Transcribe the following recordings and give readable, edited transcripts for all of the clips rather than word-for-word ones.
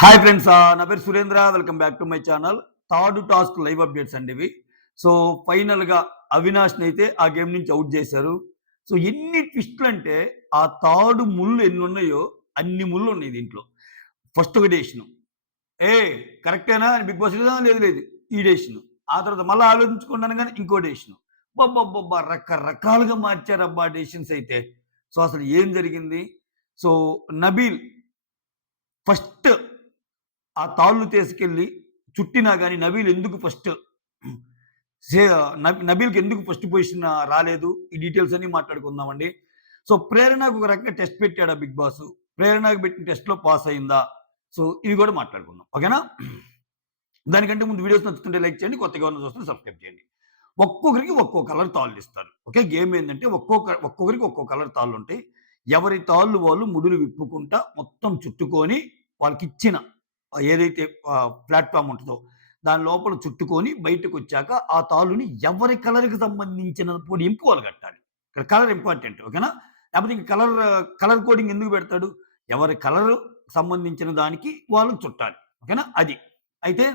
Hi friends, నా పేరు Surendra. Welcome back to my channel. Third task live updates అండి ఇవి. సో ఫైనల్‌గా అవినాష్‌ని అయితే ఆ గేమ్ నుంచి ఔట్ చేశారు. సో ఎన్ని ట్విస్ట్‌లు అంటే ఆ థర్డ్ ముళ్ళు ఎన్ని ఉన్నాయో అన్ని ముళ్ళు ఉన్నాయి దీంట్లో. ఫస్ట్ ఒక డెసిషన్. కరెక్టేనా అని బిగ్ బాస్ లేదు లేదు ఈ డెసిషన్. ఆ తర్వాత మళ్ళా ఆలోచించుకోండి అనగానే ఇంకో డెసిషన్. అబ్బబ్బబ్బబ్బా! రకరకాలుగా మార్చారబ్బా డెసిషన్స్ అయితే. సో అసలు ఏం జరిగింది? సో నబీల్ ఫస్ట్ ఆ తాళ్ళు తీసుకెళ్ళి చుట్టినా గాని నబీల్ ఎందుకు ఫస్ట్ సే నబీల్‌కి ఎందుకు ఫస్ట్ పొజిషన్ రాలేదు? ఈ డీటెయిల్స్ అన్నీ మాట్లాడుకుందామండి. సో ప్రేరణకు ఒక రకంగా టెస్ట్ పెట్టాడా బిగ్ బాసు? ప్రేరణకు పెట్టిన టెస్ట్‌లో పాస్ అయిందా? సో ఇవి కూడా మాట్లాడుకుందాం. ఓకేనా? దానికంటే ముందు వీడియోస్ నచ్చుతుంటే లైక్ చేయండి. కొత్తగా ఉన్న చూస్తే సబ్స్క్రైబ్ చేయండి. ఒక్కొక్కరికి ఒక్కో కలర్ తాళ్ళిస్తారు. ఓకే. గేమ్ ఏందంటే ఒక్కొక్కరికి ఒక్కో కలర్ తాళ్ళుంటాయి. ఎవరి తాళ్ళు వాళ్ళు ముడులు విప్పుకుంటా మొత్తం చుట్టుకొని వాళ్ళకిచ్చిన ఏదైతే ప్లాట్‌ఫార్మ్ ఉంటదో దాని లోపల చుట్టుకొని బయటకొచ్చాక ఆ తాళ్ళుని ఎవరి కలర్‌కి సంబంధించిన పొడియంపు వాళ్ళు కట్టాలి. ఇక్కడ కలర్ ఇంపార్టెంట్. ఓకేనా? లేకపోతే ఇంక కలర్ కోడింగ్ ఎందుకు పెడతాడు? ఎవరి కలర్ సంబంధించిన దానికి వాళ్ళు చుట్టాలి. ఓకేనా? అది. అయితే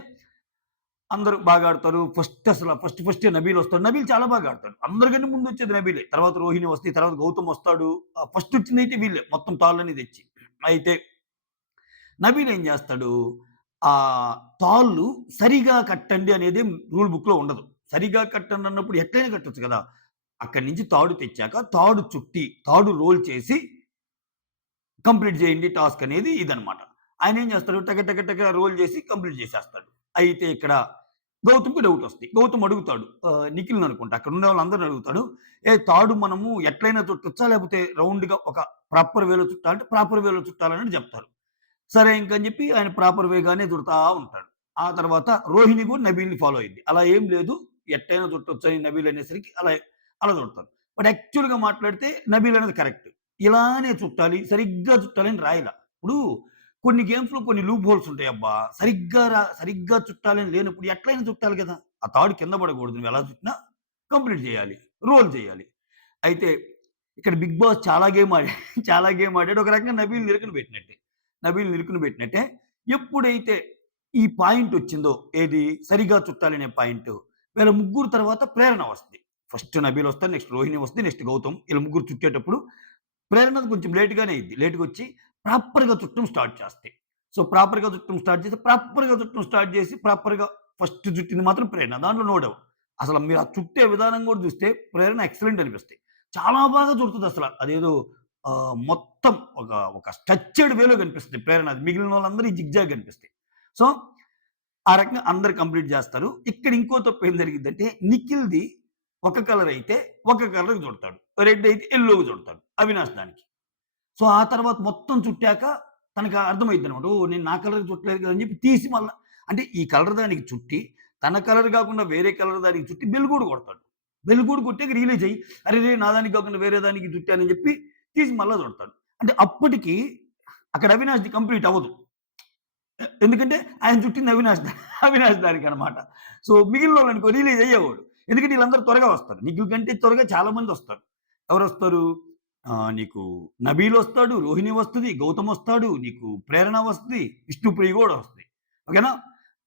అందరూ బాగా ఆడతారు. ఫస్ట్ నబీల్ వస్తాడు. నబీల్ చాలా బాగా ఆడతాడు. అందరికంటే ముందు వచ్చేది నబీలే. తర్వాత రోహిణి వస్తది. తర్వాత గౌతమ్ వస్తాడు. ఫస్ట్ వచ్చిందైతే వీళ్ళే మొత్తం తాళ్ళన్నీ తెచ్చి. అయితే నబీల్ ఏం చేస్తాడు? తాళ్ళు సరిగా కట్టండి అనేది రూల్ బుక్‌లో ఉండదు. సరిగా కట్టండి అన్నప్పుడు ఎట్లైనా కట్టొచ్చు కదా! అక్కడి నుంచి తాడు తెచ్చాక తాడు చుట్టి, తాడు రోల్ చేసి కంప్లీట్ చేయండి టాస్క్ అనేది ఇదనమాట. ఆయనేం చేస్తాడు టక టక టక రోల్ చేసి కంప్లీట్ చేసేస్తాడు. అయితే ఇక్కడ గౌతమ్‌కి డౌటొస్తది. గౌతమ్ అడుగుతాడు నిఖిల్‌ని అనుకుంటా. అక్కడ ఉన్న వాళ్ళందరిని అడుగుతాడు. తాడు మనము ఎట్లైనా చుట్టొచ్చా? లేకపోతే రౌండ్‌గా ఒక ప్రాపర్ వేలో చుట్టాలా? అంటే ప్రాపర్ వేలో చుట్టాలని చెప్తారు. సరే ఇంకని చెప్పి ఆయన ప్రాపర్ వేగానే చుడతా ఉంటాడు. ఆ తర్వాత రోహిణి కూడా నబీల్‌ని ఫాలో అయ్యిద్ది. అలా ఏం లేదు ఎట్టైనా చుట్టొచ్చని నబీల్ అనేసరికి అలా చుడతారు. బట్ యాక్చువల్‌గా మాట్లాడితే నబీల్ అనేది కరెక్ట్. ఇలానే చుట్టాలి, సరిగ్గా చుట్టాలి అని రాయలా. ఇప్పుడు కొన్ని గేమ్స్‌లో కొన్ని లూప్ హోల్స్ ఉంటాయబ్బా! సరిగ్గా చుట్టాలని లేనప్పుడు ఎట్లైనా చుట్టాలి కదా! ఆ తాడు కింద పడకూడదు. నువ్వు ఎలా చుట్టినా కంప్లీట్ చేయాలి. రోల్ చేయాలి. అయితే ఇక్కడ బిగ్ బాస్ చాలా గేమ్ ఆడాడు. చాలా గేమ్ ఆడాడు. ఒక రకంగా నబీల్‌ని ఇరుకున పెట్టినట్టే. నబీల్‌ని ఇరుకున పెట్టినట్టే. ఎప్పుడైతే ఈ పాయింట్ వచ్చిందో ఏది సరిగ్గా చుట్టాలనే పాయింట్ వీళ్ళ ముగ్గురు తర్వాత ప్రేరణ వస్తది. ఫస్ట్ నబీల్ వస్తాడు. నెక్స్ట్ రోహిణి వస్తది. నెక్స్ట్ గౌతమ్. ఈళ్ళ ముగ్గురు చుట్టేటప్పుడు ప్రేరణది కొంచెం లేట్‌గానే అయ్యిద్ది. లేట్‌గొచ్చి ప్రాపర్‌గా చుట్టడం స్టార్ట్ చేస్తాయి. సో, ప్రాపర్‌గా చుట్టడం స్టార్ట్ చేసి ప్రాపర్‌గా ఫస్ట్ చుట్టింది మాత్రం ప్రేరణ. దాంట్లో నో డౌట్. అసలు మీరు ఆ చుట్టే విధానం కూడా చూస్తే ప్రేరణ ఎక్సలెంట్ అనిపిస్తాయి. చాలా బాగా చుడుతదసల. అదేదో మొత్తం ఒక స్ట్రక్చర్డ్ వేలో కనిపిస్తది ప్రేరణది. మిగిలినోళ్ళందరూ ఈ జిగ్‌జాగ్ కనిపిస్తాయి. సో, ఆ రకంగా అందరూ కంప్లీట్ చేస్తారు. ఇక్కడ ఇంకో తప్పు ఏం జరిగిద్దంటే నిఖిల్‌ది ఒక కలర్ అయితే ఒక కలర్‌కి చుడతాడు. రెడ్ అయితే యెల్లోకి చుడతాడు. అవినాష్ దానికి. సో, ఆ తర్వాత మొత్తం చుట్టాక తనకు అర్థమైద్దనమాట. ఓహ్! నేను నా కలర్‌కి చుట్టలేదు కదా! అని చెప్పి తీసి మళ్ళా అంటే ఈ కలర్ దానికి చుట్టి, తన కలర్ కాకుండా వేరే కలర్ దానికి చుట్టి బెల్ కూడా కొడతాడు. బెల్ కూడా కొట్టాక రియలైజ్ అయ్యి, అరెరే! నా దానికి కాకుండా వేరే దానికి చుట్టానని చెప్పి తీసి మళ్ళా చుడతాడు. అంటే అప్పటికి అక్కడ అవినాష్‌ది కంప్లీట్ అవ్వదు. ఎందుకంటే ఆయన చుట్టింది అవినాష్ దానికనమాట. సో, మిగిలినోళ్ళనుకో రిలీజ్ అయ్యేవాడు. ఎందుకంటే ఈళ్ళందరూ త్వరగా వస్తారు. నిఖిల్ కంటే త్వరగా చాలా మందొస్తారు. ఎవరొస్తారు? నీకు నబీల్ వస్తాడు, రోహిణి వస్తది, గౌతమ్ వస్తాడు, నీకు ప్రేరణ వస్తది, విష్ణుప్రియ గూడా వస్తది. ఓకేనా?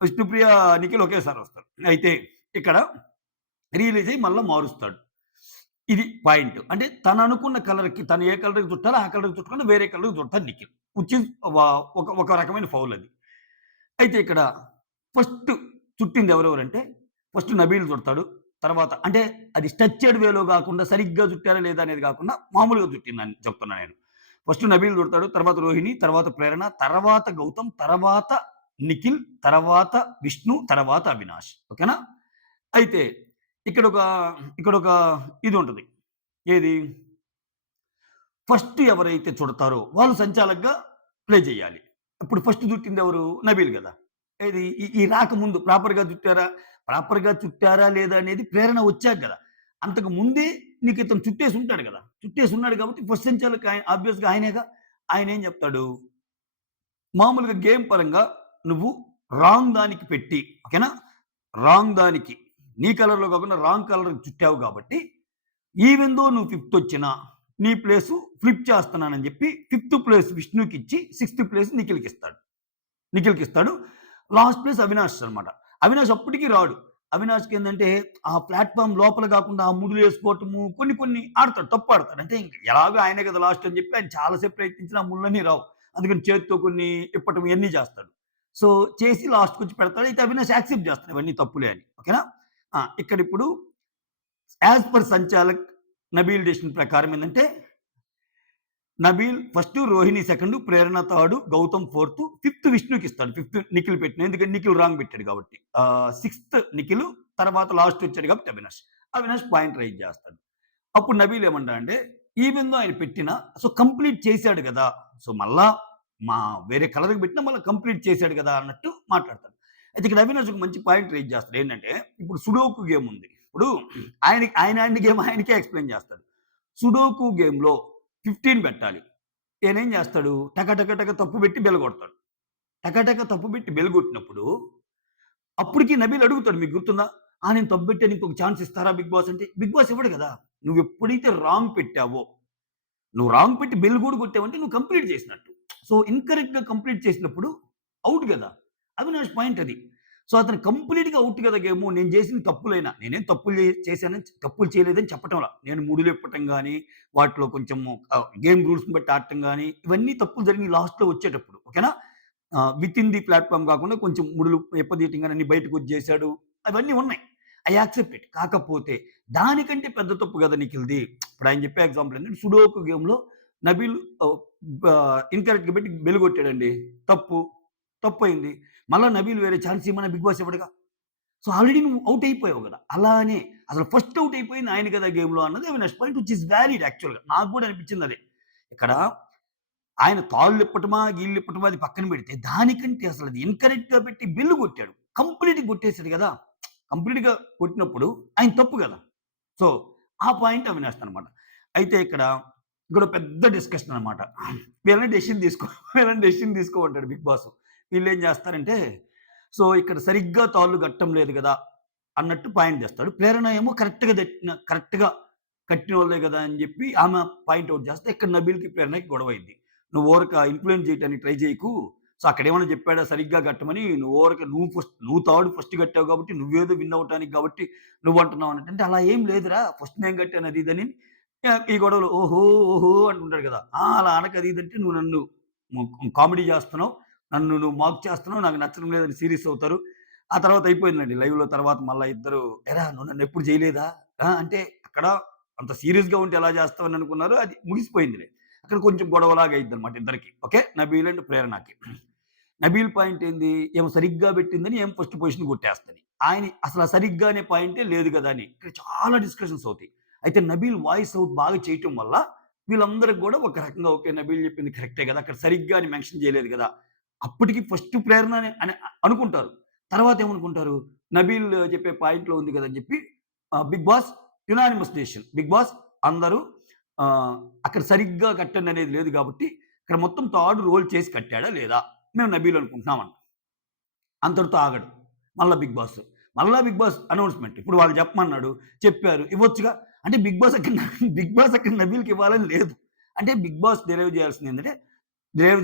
విష్ణుప్రియ, నిఖిల్ ఒకేసారి వస్తారు. అయితే ఇక్కడ రిలీజ్ అయ్యి మళ్ళా మారుస్తాడు. ఇది పాయింట్. అంటే తననుకున్న కలర్‌కి తను ఏ కలర్‌కి చుట్టాలో ఆ కలర్‌కి చుట్టకుండా వేరే కలర్‌కి చుడతాడు నిఖిల్. విచ్ ఈస్ వ ఒక రకమైన ఫౌల్ అది. అయితే ఇక్కడ ఫస్ట్ చుట్టింది ఎవరెవరంటే, ఫస్ట్ నబీల్ చుడతాడు. తర్వాత అంటే అది స్ట్రక్చర్డ్ వేలో గాకుండా సరిగ్గా చుట్టారా లేదా అనేది గాకుండా మామూలుగా చుట్టిందని చెప్తున్నా నేను. ఫస్ట్ నబీల్ చుడతాడు. తర్వాత రోహిణి, తర్వాత ప్రేరణ, తర్వాత గౌతమ్, తర్వాత నిఖిల్, తర్వాత విష్ణు, తర్వాత అవినాష్. ఓకేనా? అయితే ఇక్కడొక ఇక్కడొక ఇది ఉంటది. ఏది? ఫస్ట్ ఎవరైతే చుడతారో వాళ్ళు సంచాలకుగా ప్లే చేయాలి. ఇప్పుడు ఫస్ట్ చుట్టిందెవరు? నబీల్ గదా! ఏది ఈ రాకముందు ప్రాపర్‌గా చుట్టారా లేదా అనేది ప్రేరణ వచ్చాక గదా! అంతకు ముందే నీకు ఇతను చుట్టేసుంటాడు గదా! చుట్టేసున్నాడు కాబట్టి ఫస్ట్ సంచాలక్ ఆబ్వియస్‌గా ఆయనేగా. ఆయనేం జెప్తాడు? మామూలుగా గేమ్ పరంగా నువ్వు రాంగ్ దానికి పెట్టి ఓకేనా? రాంగ్ దానికి నీ కలర్‌లో కాకుండా రాంగ్ కలర్‌కి చుట్టావు కాబట్టి ఈవెన్ దో నువ్వు ఫిఫ్తొచ్చినా, నీ ప్లేసు ఫ్లిప్ చేస్తున్నానని జెప్పి, ఫిఫ్త్ ప్లేస్ విష్ణుకిచ్చి, సిక్స్త్ ప్లేస్ నిఖిల్‌కిస్తాడు. నిఖిల్‌కి ఇస్తాడు. లాస్ట్ ప్లేస్ అవినాష్ అనమాట. అవినాష్ అప్పటికి రాడు. అవినాష్‌కి ఏందంటే ఆ ప్లాట్‌ఫార్మ్ లోపల గాకుండా ఆ ముడులేసుకోవటము కొన్ని కొన్ని ఆడతాడు. తప్పు ఆడతాడు. అంటే ఇంక ఎలాగో ఆయనే కదా లాస్ట్ అని చెప్పి ఆయన చాలా సేపు ప్రయత్నించినా ఆ ముళ్ళన్నీ రావు. అందుకని చేత్తో కొన్ని ఇప్పటం ఇయన్నీ చేస్తాడు. సో, చేసి లాస్ట్‌కొచ్చి పెడతాడు. అయితే అవినాష్ యాక్సెప్ట్ చేస్తాడు ఇవన్నీ తప్పులే అని. ఓకేనా? ఇక్కడిప్పుడు యాస్ పర్ సంచాలక్ నబీల్ డెసిషన్ ప్రకారం ఏందంటే Nabeel first, Rohini second, Prerana third, Gautam fourth, fifth విష్ణుకిస్తాడు. ఫిఫ్త్ నిఖిల్ పెట్టిన. ఎందుకంటే నిఖిల్ రాంగ్ పెట్టాడు కాబట్టి. సిక్స్త్ నిఖిలు, తర్వాత లాస్ట్ వచ్చాడు కాబట్టి అవినాష్. అవినాష్ పాయింట్ రైజ్ చేస్తాడు. అప్పుడు నబీల్ ఏమంటాడంటే, ఈవెన్ దో ఆయన పెట్టిన సో, కంప్లీట్ చేశాడు గదా! సో, మళ్ళా మా వేరే కలర్‌కి పెట్టినా మళ్ళా కంప్లీట్ చేశాడు గదా! అన్నట్టు మాట్లాడతాడు. అయితే ఇక్కడ అవినాష్ ఒక మంచి పాయింట్ రైజ్ చేస్తాడు. ఏంటంటే, ఇప్పుడు సుడోకు గేమ్ ఉంది. ఇప్పుడు ఆయన గేమ్ ఆయనకే ఎక్స్‌ప్లెయిన్ చేస్తాడు. సుడోకు గేమ్‌లో 15 పెట్టాలి. ఈయనేం చేస్తాడు, టక టక టక తప్పు పెట్టి బెల్ కొడతాడు. టక టక తప్పు పెట్టి బెల్ కొట్టినప్పుడు, అప్పటికి నబీల్ అడుగుతాడు మీకు గుర్తుందా? నేను తప్పు పెట్టాను ఇంకొక ఛాన్స్ ఇస్తారా బిగ్ బాస్ అంటే, బిగ్ బాస్ ఇవ్వడు కదా! నువ్వెప్పుడైతే రాంగ్ పెట్టావో, నువ్వు రాంగ్ పెట్టి బెల్ కూడా కొట్టావంటే నువ్వు కంప్లీట్ చేసినట్టు. సో, ఇన్‌కరెక్ట్‌గా కంప్లీట్ చేసినప్పుడు ఔట్ గదా! అవినాష్ పాయింట్ అది. సో, అతను కంప్లీట్‌గా ఔట్ కదా గేము. నేను చేసిన తప్పులైనా నేనేం తప్పులు చేశానని తప్పులు చేయలేదని చెప్పటంలా. నేను ముడులిప్పటం గాని, వాటిలో కొంచెము గేమ్ రూల్స్‌ని బట్టి ఆడటం గాని, ఇవన్నీ తప్పులు జరిగినయి లాస్ట్‌లో వచ్చేటప్పుడు. ఓకేనా? వితిన్ ది ప్లాట్‌ఫార్మ్ కాకుండా కొంచెం ముడులు ఎప్పదీయటం గాని అన్ని బయటకొచ్చి చేశాడు. అవన్నీ ఉన్నాయి. I accept it. కాకపోతే దానికంటే పెద్ద తప్పు కదా నిఖిల్‌ది. ఇప్పుడు ఆయన చెప్పే ఎగ్జాంపుల్ ఏంటంటే సుడోకు గేమ్‌లో నబీల్ ఆహ్, ఇన్‌కరెక్ట్‌గా పెట్టి బెల్ కొట్టాడండి. తప్పు. తప్పయింది. మళ్ళా నబీల్ వేరే ఛాన్స్ ఇమ్మన్నా బిగ్ బాస్ ఇవ్వడుగా. సో, ఆల్రెడీ నువ్వు ఔట్ అయిపోయావు గదా! అలానే అసలు ఫస్ట్ ఔట్ అయిపోయింది ఆయన కదా గేమ్‌లో అన్నది Avinash point which is valid యాక్చువల్‌గా. నాకు కూడా అనిపించింది అదే. ఇక్కడ ఆయన తాళ్ళిప్పటమా, గీళ్ళిప్పటమా అది పక్కన పెడితే, దానికంటే అసలది ఇన్‌కరెక్ట్‌గా పెట్టి బిల్లు కొట్టాడు. కంప్లీట్‌గా కొట్టేసాడు గదా! కంప్లీట్‌గా కొట్టినప్పుడు ఆయన తప్పు గదా! సో, ఆ పాయింట్ అవినాష్‌దనమాట. అయితే ఇక్కడ పెద్ద డిస్కషన్ అనమాట. వీళ్ళని డెసిషన్ తీసుకో వీళ్ళని డెసిషన్ తీసుకోమంటాడు బిగ్ బాస్. వీళ్ళేం చేస్తారంటే, సో, ఇక్కడ సరిగ్గా తాళ్ళు కట్టం లేదు గదా! అన్నట్టు పాయింట్ తెస్తాడు. ప్రేరణ ఏమో కరెక్ట్‌గా కట్టినోళ్ళే గదా! అని జెప్పి ఆమె పాయింట్ ఔట్ చేస్తే, ఇక్కడ నబీల్‌కి, ప్రేరణకి గొడవయిద్ది. నువ్వు ఊరక ఇన్‌ఫ్లుయెన్స్ చేయటానికి ట్రై చేయకు. సో, అక్కడేమన్నా చెప్పాడా సరిగ్గా కట్టమని, నువ్వు ఊరక నువ్వు తాడు ఫస్ట్ కట్టావు కాబట్టి, నువ్వేదో విన్ అవ్వటానికి కాబట్టి నువ్వంటున్నావు అన్నట్టు. అంటే అలా ఏం లేదురా ఫస్ట్ నేను కట్టాను అది ఇదని ఈ గొడవలు ఓహో! ఓహో! అంటుంటాడు కదా! అలా అనకు అది ఇదంటే నువ్వు నన్ను కామెడీ చేస్తున్నావు. నన్ను నువ్వు మాక్ చేస్తున్నావు. నాకు నచ్చడం లేదని సీరియస్ అవుతారు. ఆ తర్వాత అయిపోయిందండి. లైవ్‌లో తర్వాత మళ్ళా ఇద్దరు "ఏరా నువ్వు నన్నెప్పుడు చేయలేదా?" అంటే అక్కడ అంత సీరియస్‌గా ఉంటే ఎలా చేస్తావని అనుకున్నారు. అది ముగిసిపోయిందిలే. అక్కడ కొంచెం గొడవలాగా అయిందన్నమాట ఇద్దరికి. ఓకే. నబీల్ అండ్ ప్రేరణకి. నబీల్ పాయింట్ ఏంది? ఈమె సరిగ్గా పెట్టిందని ఈమె ఫస్ట్ పొజిషన్ కొట్టేస్తది. ఆయన అసల సరిగ్గా అనే పాయింటే లేదు గదా! అని. ఇక్కడ చాలా డిస్కషన్స్ అవుతాయి. అయితే నబీల్ వాయిస్ ఔట్ బాగా చేయటం వల్ల వీళ్ళందరికి గూడా ఒక రకంగా ఓకే. నబీల్ చెప్పింది కరెక్టే గదా! అక్కడ సరిగ్గా అని మెన్షన్ చేయలేదు గదా! అప్పటికి ఫస్ట్ ప్రేరణ అని అనుకుంటారు. తర్వాత ఏమనుకుంటారు? నబీల్ చెప్పే పాయింట్‌లో ఉంది గదా! అని చెప్పి Bigg Boss unanimous decision. Bigg Boss అందరూ ఆహ్, అక్కడ సరిగ్గా కట్టండి అనేది లేదు గాబట్టి, ఇక్కడ మొత్తం తాడు రోల్ చేసి కట్టాడా లేదా? మేము నబీల్ అనుకుంటున్నామంట. అంతటితో ఆగడు. మళ్ళా బిగ్ బాస్ అనౌన్స్‌మెంట్. ఇప్పుడు వాళ్ళు చెప్పమన్నాడు. చెప్పారు. ఇవ్వొచ్చుగా. అంటే బిగ్ బాస్ అక్కడ నబీల్‌కి ఇవ్వాలని లేదు. అంటే బిగ్ బాస్ డిరైవ్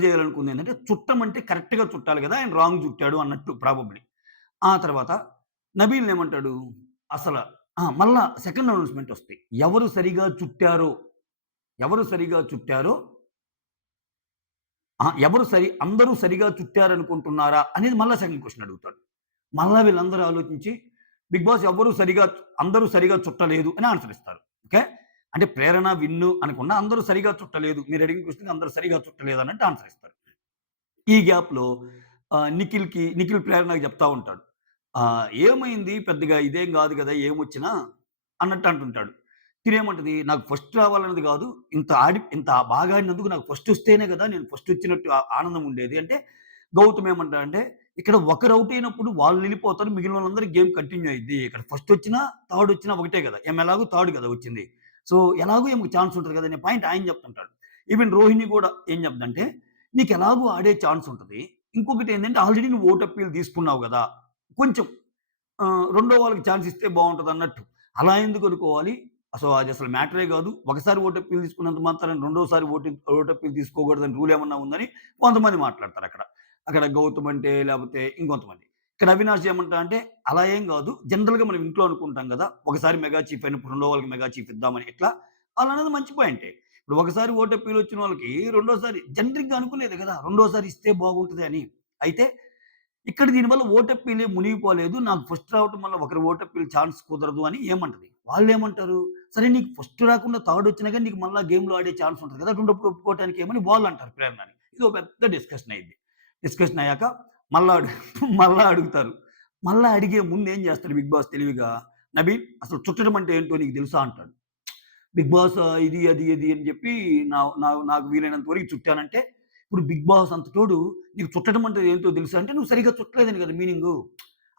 చేయాలనుకుందేంటంటే చుట్టం అంటే కరెక్ట్‌గా చుట్టాలి గదా! ఆయన రాంగ్ చుట్టాడు అన్నట్టు ప్రాబబ్లీ. ఆ తర్వాత నబీల్‌నేమంటాడు అసల మళ్ళా సెకండ్ అనౌన్స్‌మెంట్ ఒస్తాయి. ఎవరు సరిగా చుట్టారో అందరూ సరిగా చుట్టారనుకుంటున్నారా? అనేది మళ్ళా సెకండ్ క్వెషన్ అడుగుతాడు. మళ్ళా వీళ్ళందరూ ఆలోచించి బిగ్ బాస్ అందరూ సరిగా చుట్టలేదు అని ఆన్సర్ ఇస్తారు. ఓకే. అంటే ప్రేరణ, విన్ను అనకుండా అందరూ సరిగా చుట్టలేదు. మీరు అడిగిన క్వెషన్‌కి అందరూ సరిగా చుట్టలేదు అన్నట్టు ఆన్సర్ ఇస్తారు. ఈ గ్యాప్‌లో నిఖిల్ ప్రేరణకి చెప్తా ఉంటాడు. ఏమైంది పెద్దగా ఇదేం గాదు గదా! ఏమొచ్చినా అన్నట్టు అంటుంటాడు. తినేమంటది నాకు ఫస్ట్ రావాలన్నది గాదు. ఇంత బాగా ఆడినందుకు నాకు ఫస్ట్ వస్తేనే గదా! నేను ఫస్ట్ వచ్చినట్టు ఆనందం ఉండేది. అంటే గౌతమ్ ఏమంటాడంటే ఇక్కడ ఒకరు ఔట్ అయినప్పుడు వాళ్ళెళ్ళిపోతారు. మిగిలినోళ్ళందరూ గేమ్ కంటిన్యూ అయ్యిద్ది. ఇక్కడ ఫస్ట్ వచ్చినా, థర్డ్ వచ్చినా ఒకటే గదా! ఈమె ఎలాగో థర్డ్ గదా! వచ్చింది. సో, ఎలాగో ఈమెకు ఛాన్స్ ఉంటది గదా! అనే పాయింట్ ఆయన చెప్తుంటాడు. ఈవెన్ రోహిణి గూడా ఏం చెప్దంటే నీకెలాగో ఆడే ఛాన్స్ ఉంటది. ఇంకొకటేంటంటే ఆల్రెడీ నువ్వు ఓట్ అప్పీల్ తీసుకున్నావు గదా! కొంచెం రెండో వాళ్ళకి ఛాన్స్ ఇస్తే బావుంటదన్నట్టు. అలా ఎందుకు అనుకోవాలి? అదసలు మ్యాటరే గాదు. ఒకసారి ఓట్ అప్పీల్ తీసుకున్నంత మాత్రాన రెండోసారి ఓట్ అప్పీల్ తీసుకోకూడదని రూల్ ఏమన్నా ఉందని కొంతమంది మాట్లాడతారక్కడ. అక్కడ గౌతమ్ అంటే లేపోతే ఇంకొంతమంది. ఇక్కడ అవినాష్ ఏమంటా అంటే, అలా ఏం గాదు. జనరల్‌గా మనం ఇంట్లో అనుకుంటాం గదా! ఒకసారి మెగా చీఫ్ అయినప్పుడు రెండో వాళ్ళకి మెగా చీఫ్ ఇద్దామని. ఇట్లా అలానేది మంచి పాయింటే. ఇప్పుడు ఒకసారి ఓటీపీలొచ్చిన వాళ్ళకి రెండోసారి జనరిక్‌గా అనుకునేదే గదా! రెండోసారి ఇస్తే బాగుంటది అని. అయితే ఇక్కడ దీనివల్ల ఓటీపీలే మునిగిపోలేదు. నాకు ఫస్ట్ రావటం వల్ల ఒకరి ఓటీపీలు ఛాన్స్ కుదరదు అని ఏమంటది. వాళ్ళేమంటారు, సరే నీకు ఫస్ట్ రాకుండా థర్డ్ వచ్చినా గాని నీకు మళ్ళా గేమ్‌లో ఆడే ఛాన్స్ ఉంటది కదా! అటువంటప్పుడు ఒప్పుకోవటానికి ఏమని వాళ్ళంటారు ప్రేరణని. ఇదో పెద్ద డిస్కషన్ అయ్యిద్ది. డిస్కషన్ అయ్యాక మళ్ళా అడు మళ్ళా అడుగుతారు. మళ్ళా అడిగే ముందు ఏం చేస్తాడు బిగ్ బాస్ తెలివిగా, "నబీల్ అసలు చుట్టడం అంటే ఏంటో నీకు తెలుసా?" అంటాడు. బిగ్ బాస్ ఇది, అది, ఇది అని చెప్పి నా నా నాకు వీలైనంత వరకు చుట్టానంటే, ఇప్పుడు బిగ్ బాస్ అంత తోడు నీకు చుట్టడం అంటే ఏంటో తెలుసా అంటే, నువ్వు సరిగ్గా చుట్టలేదని కదా మీనింగు.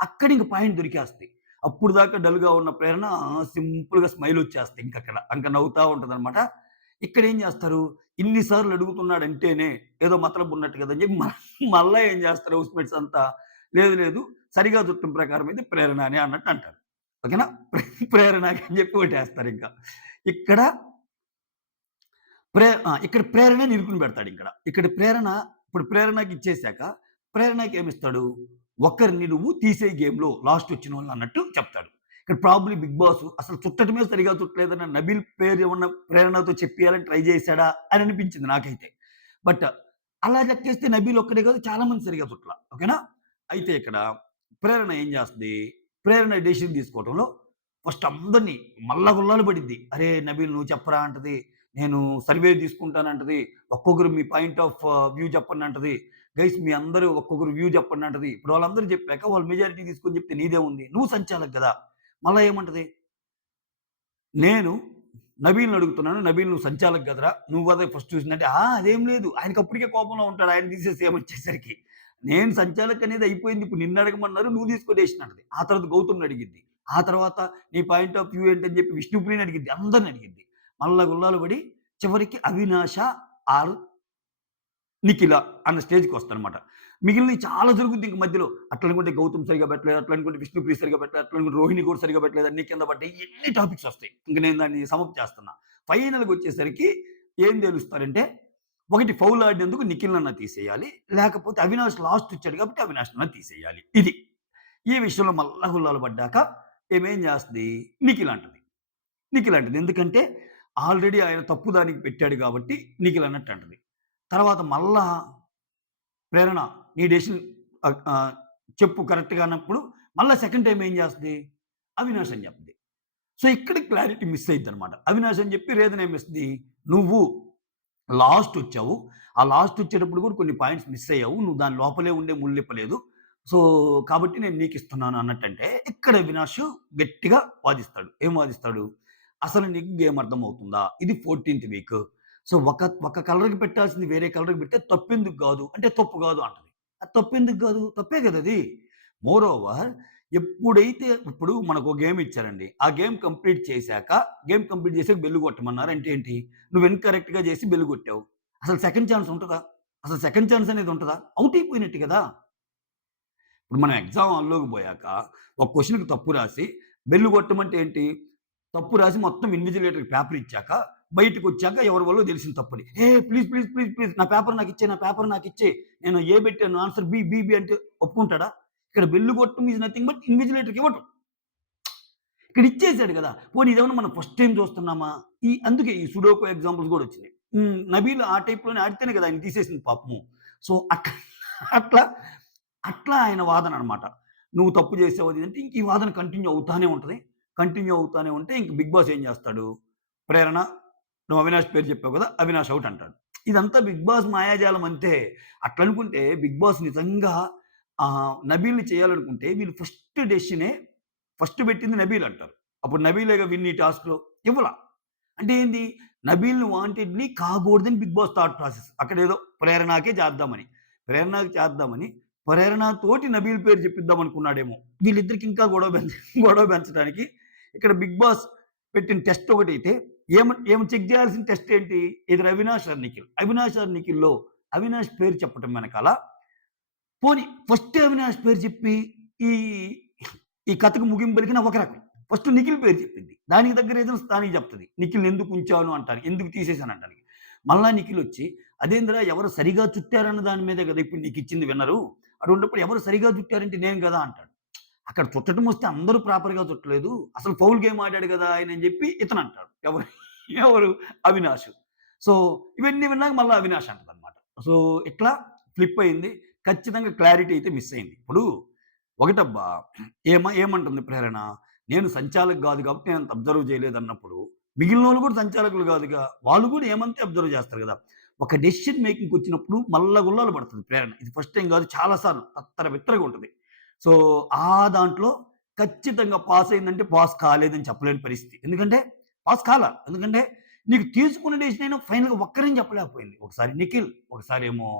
అక్కడ ఇంక పాయింట్ దొరికేస్తది. అప్పుడు దాకా డల్‌గా ఉన్న ప్రేరణ సింపుల్‌గా స్మైల్ వచ్చేస్తది ఇంకక్కడ. ఇంక నవ్వుతా ఉంటదనమాట. ఇక్కడేం చేస్తారు, ఇన్ని సార్లు అడుగుతున్నాడంటేనే ఏదో మతలబు ఉన్నట్టు కదా అని చెప్పి మళ్ళా ఏం చేస్తారు హౌస్‌మేట్స్ అంతా, లేదు లేదు సరిగా చుట్టం ప్రకారం అయితే ప్రేరణ అని అన్నట్టు అంటారు. ఓకేనా? ప్రేరణకి అని చెప్పి ఓటేస్తారింక. ఇక్కడ ఇక్కడ ప్రేరణని ఇరుకుని పెడతాడిక్కడ. ఇక్కడ ప్రేరణ ఇప్పుడు ప్రేరణకిచ్చేసాక, ప్రేరణకేమిస్తాడు? ఒకరిని నువ్వు తీసేయి గేమ్‌లో లాస్ట్ వచ్చినోళ్ళని అన్నట్టు చెప్తాడు. ఇక్కడ ప్రాబబ్లీ బిగ్ బాస్ అసలు చుట్టటమే సరిగ్గా చుట్టలేదన్న నబీల్ పేరు ఏమన్నా ప్రేరణతో చెప్పియాలని ట్రై చేసాడా అని అనిపించింది నాకైతే. బట్ అలా లెక్కేస్తే నబీల్ ఒక్కడే కాదు చాలా మంది సరిగ్గా చుట్టల. ఓకేనా? అయితే ఇక్కడ ప్రేరణ ఏం చేస్తది? ప్రేరణ డెసిషన్ తీసుకోవటంలో ఫస్ట్ అందరిని మల్ల గుల్లాలు పడిద్ది. "అరే! నబీల్ నువ్వు చెప్పరా" అంటది. నేను సర్వే తీసుకుంటానంటది. ఒక్కొక్కరు మీ పాయింట్ ఆఫ్ వ్యూ చెప్పండంటది. గైస్ మీ అందరూ ఒక్కొక్కరు వ్యూ చెప్పండంటది. ఇప్పుడు వాళ్ళందరూ చెప్పాక వాళ్ళు మెజారిటీ తీసుకొని చెప్తే నీదేముంది? నువ్వు సంచాలక్ గదా! మళ్ళా ఏమంటది? నేను నబీల్‌ని అడుగుతున్నాను. నబీల్ నువ్వు సంచాలక్ గదరా! నువ్వు అదే ఫస్ట్ చూసిందంటే, అదేం లేదు. ఆయనకప్పటికే కోపంలో ఉంటాడు. ఆయన తీసేసేయమొచ్చేసరికి. నేను సంచాలక్ అనేది అయిపోయింది. ఇప్పుడు నిన్ను అడగమన్నారు. నువ్వు తీసుకో డెసిషన్ అంటది. ఆ తర్వాత గౌతమ్‌ని అడిగిద్ది. ఆ తర్వాత నీ పాయింట్ ఆఫ్ వ్యూ ఏంటని చెప్పి విష్ణుప్రియని అడిగిద్ది. అందరిని అడిగిద్ది. మల్ల గుల్లాలు పడి చివరికి అవినాష ఆర్ నిఖిల అన్న స్టేజ్‌కొస్తదనమాట. మిగిలినయి చాలా జరుగుద్ది ఇంక మధ్యలో. అట్లనుకుంటే గౌతమ్ సరిగ్గా పెట్టలేదు, అట్లనుకుంటే విష్ణుప్రియ సరిగ్గా పెట్టలేదు, అట్లనుకుంటే రోహిణి కూడా సరిగ్గా పెట్టలేదు, అన్నీ కింద పడ్డాయి. ఎన్ని టాపిక్స్ ఒస్తాయి. ఇంక నేను దాన్ని సమప్ చేస్తున్నా. ఫైనల్‌గొచ్చేసరికి ఏం తేలుస్తారంటే, ఒకటి ఫౌల్ ఆడినందుకు నిఖిల్‌నన్నా తీసేయాలి. లేకపోతే అవినాష్ లాస్ట్ ఇచ్చాడు కాబట్టి అవినాష్‌నన్నా తీసేయాలి. ఇది. ఈ విషయంలో మల్ల గుల్లాలు పడ్డాక ఈమేం చేస్తది, నిఖిల్ అంటది. నిఖిల్ అంటది. ఎందుకంటే ఆల్రెడీ ఆయన తప్పు దానికి పెట్టాడు కాబట్టి నిఖిల్ అన్నట్టు అంటది. తర్వాత మళ్ళా ప్రేరణ నీ డెసిషన్ ఆహ్, ఆహ్, చెప్పు కరెక్ట్‌గా అన్నప్పుడు మళ్ళా సెకండ్ టైమ్ ఏం చేస్తది? అవినాష్ అని చెప్తది. సో, ఇక్కడ క్లారిటీ మిస్ అయిద్దనమాట. అవినాష్ అని చెప్పి రీజన్ ఏమిస్తది? నువ్వు లాస్ట్ వచ్చావు. ఆ లాస్ట్ వచ్చేటప్పుడు కూడా కొన్ని పాయింట్స్ మిస్ అయ్యావు. నువ్వు దాని లోపలే ఉండే ముళ్ళిప్పలేదు. సో, కాబట్టి నేను నీకిస్తున్నాను అన్నట్టంటే, ఇక్కడ అవినాష్ గట్టిగా వాదిస్తాడు. ఏం వాదిస్తాడు? అసలు నీకు గేమ్ అర్థమవుతుందా? ఇది 14థ్ వీక్. సో, ఒక కలర్‌కి పెట్టాల్సింది వేరే కలర్‌కి పెడితే తప్పెందుకు గాదు? అంటే తప్పు గాదు అంటది. అది తప్పెందుకు గాదు? తప్పే గదది. మోర్ ఓవర్ ఎప్పుడైతే ఇప్పుడు మనకో గేమ్ ఇచ్చారండి. ఆ గేమ్ కంప్లీట్ చేశాక, గేమ్ కంప్లీట్ చేసాక బెల్ కొట్టమన్నారు. అంటే ఏంటి? నువ్వు ఇన్‌కరెక్ట్‌గా చేసి బెల్ కొట్టావు. అసలు సెకండ్ ఛాన్స్ ఉంటదా? అసలు సెకండ్ ఛాన్స్ అనేది ఉంటదా? ఔట్ అయిపోయినట్టే గదా! ఇప్పుడు మనం ఎగ్జామ్ హాల్‌లోకి పోయాక, ఒక క్వెషన్‌కి తప్పు రాసి, బెల్ కొట్టమంటే ఏంటి? తప్పు రాసి మొత్తం ఇన్విజిలేటర్‌కి పేపర్ ఇచ్చాక, బయటికొచ్చాక ఎవరి వల్లో తెలిసింది తప్పని. ప్లీజ్, ప్లీజ్, ప్లీజ్, ప్లీజ్ నా పేపర్ నాకిచ్చేయి, నా పేపర్ నాకిచ్చేయి. నేను ఏ పెట్టాను ఆన్సర్ బి, బి, బి అంటే ఒప్పుకుంటాడా? ఇక్కడ బెల్ కొట్టడం ఈస్ నథింగ్ బట్ ఇన్విజిలేటర్‌కి ఇవ్వటం. ఇక్కడ ఇచ్చేసాడు గదా! పోనీ ఇదేమన్నా మనం ఫస్ట్ టైమ్ చూస్తున్నామా? అందుకే ఈ సుడోకు ఎగ్జాంపుల్స్ గూడా వచ్చినాయి. నబీల్ ఆ టైప్‌లోనే ఆడితేనే గదా! ఆయన్ని తీసేసింది పాపము. సో, అట్లా, అట్లా ఆయన వాదననమాట. నువ్వు తప్పు చేసావు అది ఇది అంటే ఇంక ఈ వాదన కంటిన్యూ అవుతానే ఉంటది. కంటిన్యూ అవుతానే ఉంటే ఇంక బిగ్ బాస్ ఏం జేస్తాడు? ప్రేరణ నువ్వు అవినాష్ పేరు చెప్పావు గదా! అవినాష్ ఔట్ అంటాడు. ఇదంతా బిగ్ బాస్ మాయాజాలం అంతే. అట్లనుకుంటే బిగ్ బాస్ నిజంగా నబీల్‌ని చేయాలనుకుంటే వీళ్ళు ఫస్ట్ డెసిషనే ఫస్ట్ పెట్టింది నబీల్ అంటారు. అప్పుడు నబీలేగా విన్ ఈ టాస్క్‌లో. ఇవ్వల. అంటే ఏంది? నబీల్‌ని వాంటెడ్‌ని కాకూడదని బిగ్ బాస్ థాట్ ప్రాసెస్. అక్కడేదో ప్రేరణకే చేద్దామని. ప్రేరణకి చేద్దామని ప్రేరణతోటి నబీల్ పేరు చెప్పిద్దాం అనుకున్నాడేమో. వీళ్ళిద్దరికి ఇంకా గొడవ పెంచడానికి ఇక్కడ బిగ్ బాస్ పెట్టిన టెస్ట్ ఒకటైతే ఏమి చెక్ చేయాల్సిన టెస్ట్ ఏంటి? Either Avinash or Nikhil. Avinash or నిఖిల్‌లో అవినాష్ పేరు చెప్పటం వెనకాల పోనీ ఫస్ట్ అవినాష్ పేరు చెప్పి ఈ ఈ కథకు ముగింపు పలికిన ఒక రకం. ఫస్ట్ నిఖిల్ పేరు చెప్పింది. దానికి తగ్గ రీజన్స్ దానికి చెప్తది. నిఖిల్‌ని ఎందుకు ఉంచాను అంటానికి, ఎందుకు తీసేసాను అంటానికి. మళ్ళా నిఖిలొచ్చి అదేందిరా ఎవరు సరిగా చుట్టారన్న దాని మీదే కదా ఇప్పుడు నీకిచ్చింది విన్నరు. అటువంటప్పుడు ఎవరు సరిగా చుట్టారంటే నేను కదా అంటాడు. అక్కడ చుట్టటం వస్తే అందరూ ప్రాపర్‌గా చుట్టలేదు. అసలు ఫౌల్ గేమ్ ఆడాడు గదా! ఆయన అని జెప్పి ఇతనంటాడు. ఎవరు అవినాష్. సో, ఇవన్నీ విన్నాక మళ్ళా అవినాష్ అంటదనమాట. సో, ఇట్లా ఫ్లిప్ అయింది. ఖచ్చితంగా క్లారిటీ అయితే మిస్ అయింది. ఇప్పుడు ఒకటబ్బా ఏమంటుంది ప్రేరణ? నేను సంచాలక్ గాదు కాబట్టి నేనంత అబ్జర్వ్ చేయలేదన్నప్పుడు, మిగిలినోళ్ళు గూడా సంచాలకులు గాదుగా! వాళ్ళు గూడా ఏమంతే అబ్జర్వ్ జేస్తారు గదా! ఒక డెసిషన్ మేకింగ్‌కొచ్చినప్పుడు మల్ల గుల్లాలు పడతది ప్రేరణ. ఇది ఫస్ట్ టైమ్ గాదు చాలా సార్లు తత్తర బిత్తరగా ఉంటది. సో, ఆ దాంట్లో ఖచ్చితంగా పాస్ అయిందంటే పాస్ కాలేదని చెప్పలేని పరిస్థితి. ఎందుకంటే పాస్ కాలా. ఎందుకంటే నీకు తీసుకున్న డెసిషన్ ఫైనల్‌గా ఒక్కరేం చెప్పలేకపోయింది. ఒకసారి నిఖిల్, ఒకసారేమో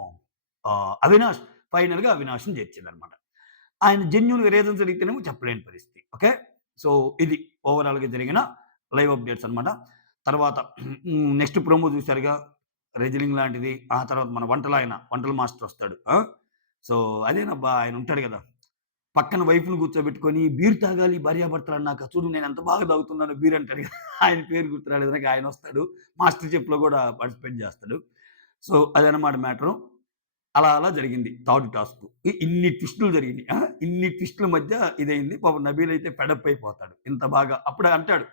అవినాష్. ఫైనల్‌గా అవినాష్‌ని చేర్చిందనమాట. ఆయన జెన్యూన్‌గా రీజన్స్ అడిగితేనేమో చెప్పలేని పరిస్థితి. ఓకే. సో, ఇది ఓవరాల్‌గా జరిగిన లైవ్ అప్‌డేట్స్ అనమాట. తర్వాత నెక్స్ట్ ప్రోమో చూసారుగా రెజ్లింగ్ లాంటిది. ఆ తర్వాత మన వంటల మాస్టర్ వస్తాడు. ఆ! సో, అదేనబ్బా ఆయన ఉంటాడు గదా! పక్కన వైఫ్‌ని కూర్చోబెట్టుకొని బీర్ తాగాలి భార్యాభర్తలన్నాక చూడు నేనెంత బాగా తాగుతున్నానో బీర్ అంటాడు కదా! ఆయన పేరు గుర్తు రాలేదు నాకు. ఆయనొస్తాడు. మాస్టర్ చెఫ్‌లో గూడా పార్టిసిపేట్ జేస్తాడు. సో, అదనమాట మ్యాటరు. అలా జరిగింది థర్డ్ టాస్క్. ఇన్ని ట్విస్టులు జరిగినియి. ఆ! ఇన్ని ట్విస్టుల మధ్య ఇదయింది. పాపం నబీల్ అయితే ఫెడప్ అయిపోతాడు. ఇంత బాగా అప్పుడు అంటాడు.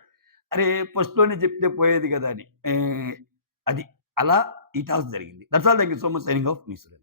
అరే! ఫస్ట్‌లోనే చెప్తే పోయేది గదా! అని. అది. అలా ఈ టాస్క్ జరిగింది. That's all. Thank you so much. Signing off me Surendra.